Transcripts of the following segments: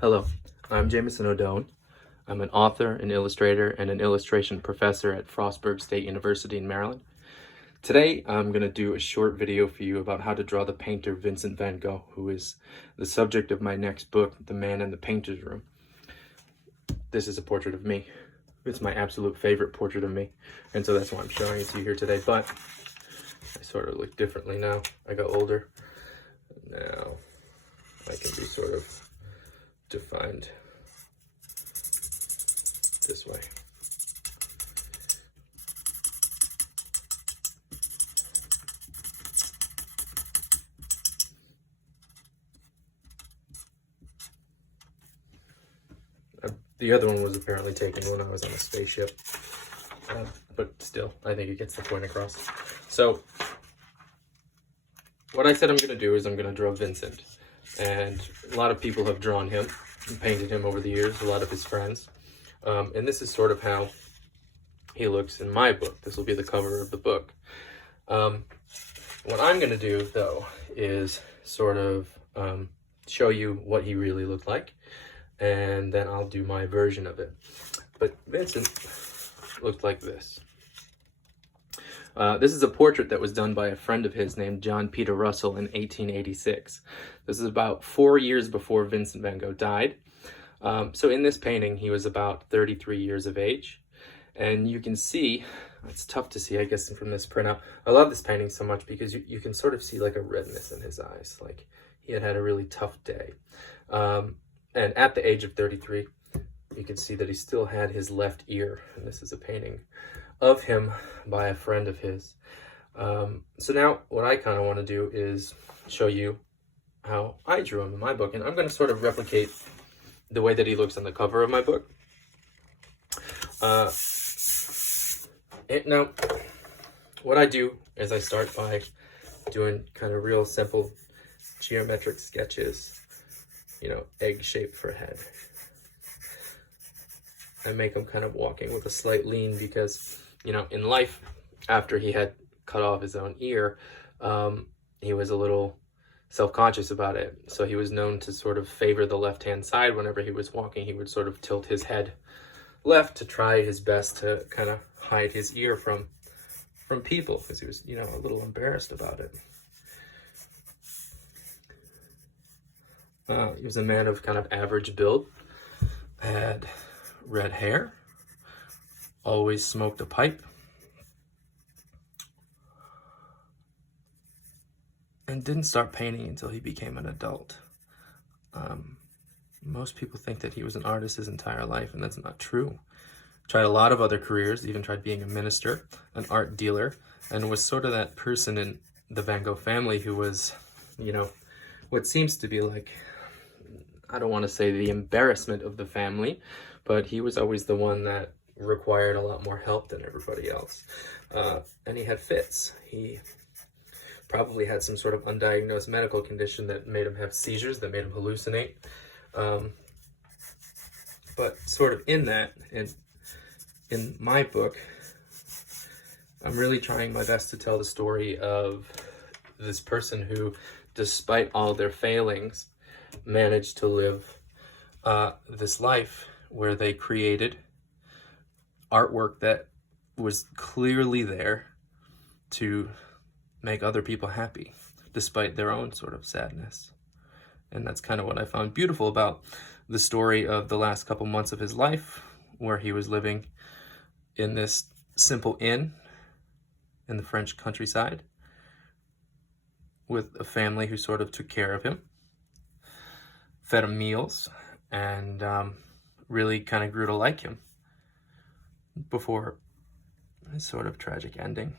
Hello, I'm Jamison Odone. I'm an author, an illustrator, and an illustration professor at Frostburg State University in Maryland. Today, I'm going to do a short video for you about how to draw the painter Vincent Van Gogh, who is the subject of my next book, The Man in the Painter's Room. This is a portrait of me. It's my absolute favorite portrait of me, and so that's why I'm showing it to you here today. But I sort of look differently now. I got older. Now I can be sort of defined this way. The other one was apparently taken when I was on a spaceship, but still, I think it gets the point across. So what I said I'm going to do is I'm going to draw Vincent, and a lot of people have drawn him and painted him over the years, a lot of his friends, and this is sort of how he looks in my book. This will be the cover of the book. What I'm going to do, though, is sort of show you what he really looked like, and then I'll do my version of it. But Vincent looked like this. This is a portrait that was done by a friend of his named John Peter Russell in 1886. This is about 4 years before Vincent Van Gogh died. So in this painting, he was about 33 years of age. And you can see, it's tough to see, I guess, from this printout. I love this painting so much because you can sort of see like a redness in his eyes. Like he had a really tough day. And at the age of 33, you can see that he still had his left ear. And this is a painting of him by a friend of his. So now what I kind of want to do is show you how I drew him in my book. And I'm going to sort of replicate the way that he looks on the cover of my book. Now, what I do is I start by doing kind of real simple geometric sketches. You know, egg shape for head. I make him kind of walking with a slight lean because, you know, in life, after he had cut off his own ear, he was a little self-conscious about it. So he was known to sort of favor the left-hand side. Whenever he was walking, he would sort of tilt his head left to try his best to kind of hide his ear from people because he was, you know, a little embarrassed about it. He was a man of kind of average build, had red hair, always smoked a pipe, and didn't start painting until he became an adult. Most people think that he was an artist his entire life, and that's not true. Tried a lot of other careers, even tried being a minister, an art dealer, and was sort of that person in the Van Gogh family who was, you know, what seems to be like, I don't want to say the embarrassment of the family, but he was always the one that required a lot more help than everybody else. And he had fits. He probably had some sort of undiagnosed medical condition that made him have seizures, that made him hallucinate. But sort of in that, and in my book, I'm really trying my best to tell the story of this person who, despite all their failings, managed to live this life where they created artwork that was clearly there to make other people happy, despite their own sort of sadness. And that's kind of what I found beautiful about the story of the last couple months of his life, where he was living in this simple inn in the French countryside with a family who sort of took care of him, fed him meals, and really kind of grew to like him before his sort of tragic ending.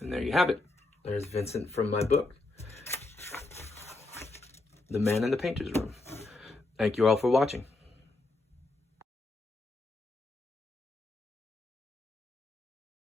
And there you have it. There's Vincent from my book, The Man in the Painter's Room. Thank you all for watching.